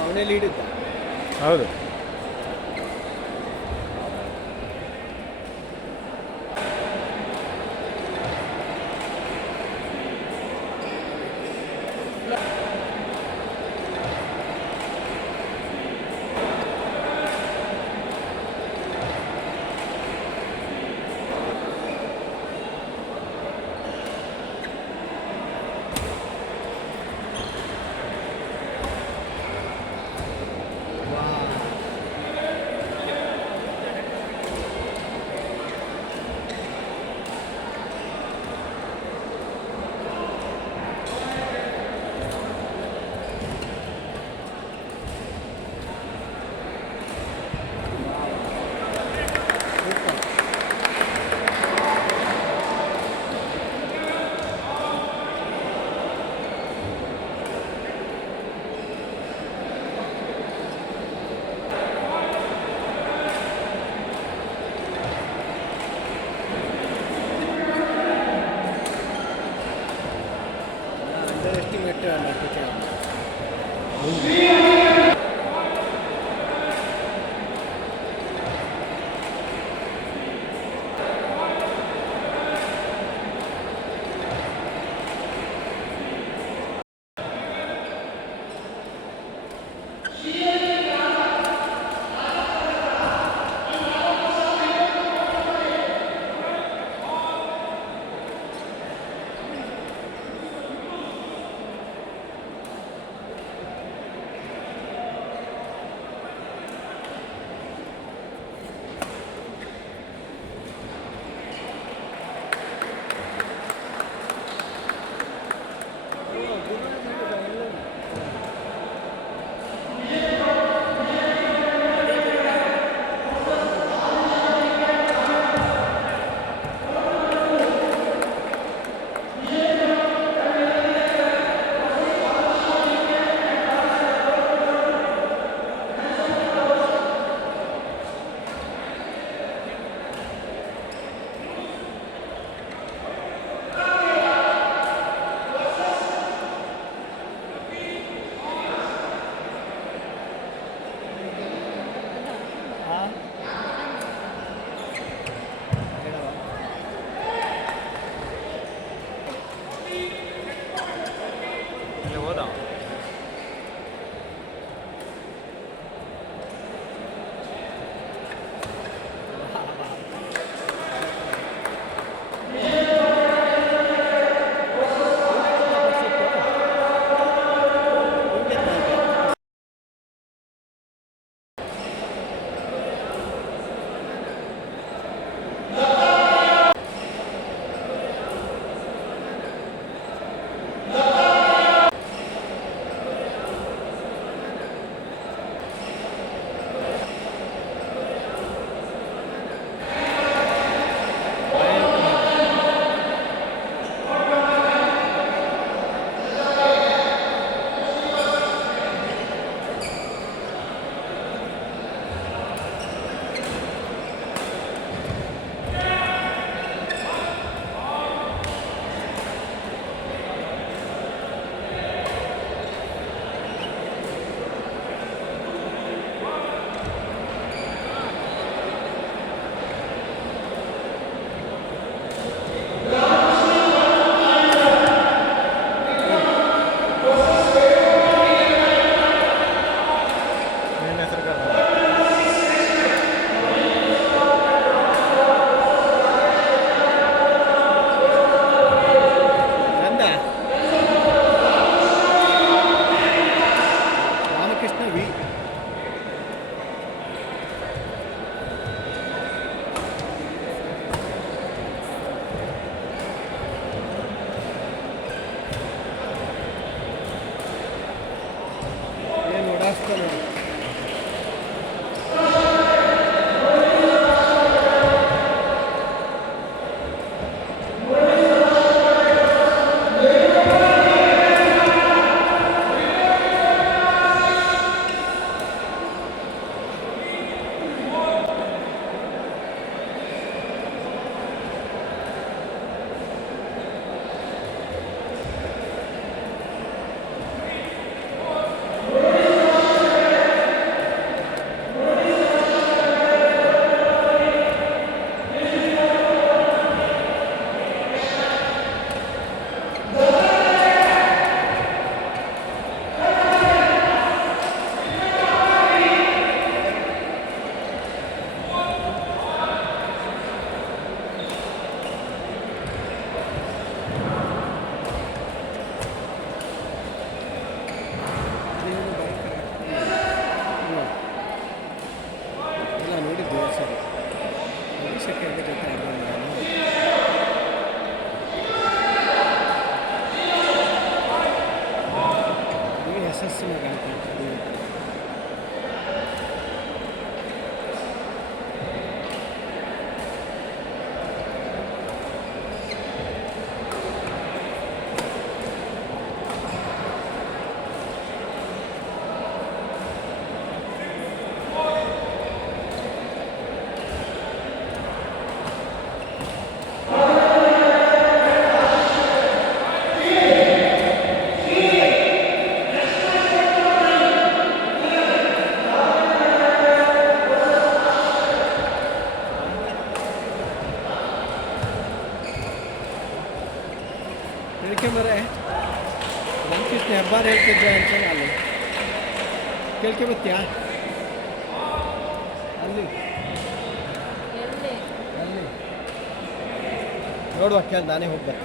ಅವನೇ ಲೀಡ್ ಇದ್ದ. ಹೌದು. 对啊，那就这样。ಎಲ್ಲಿ? ಎಲ್ಲಿ ನೋಡುವ ಕೇಳಿ ನಾನೇ ಹೋಗ್ಬೇಕು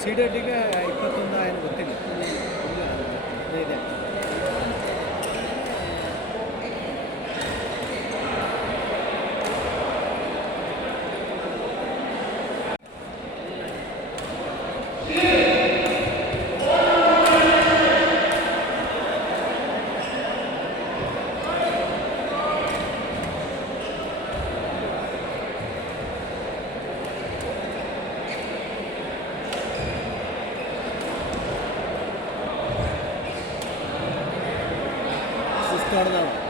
সিটের দিকে Córdoba.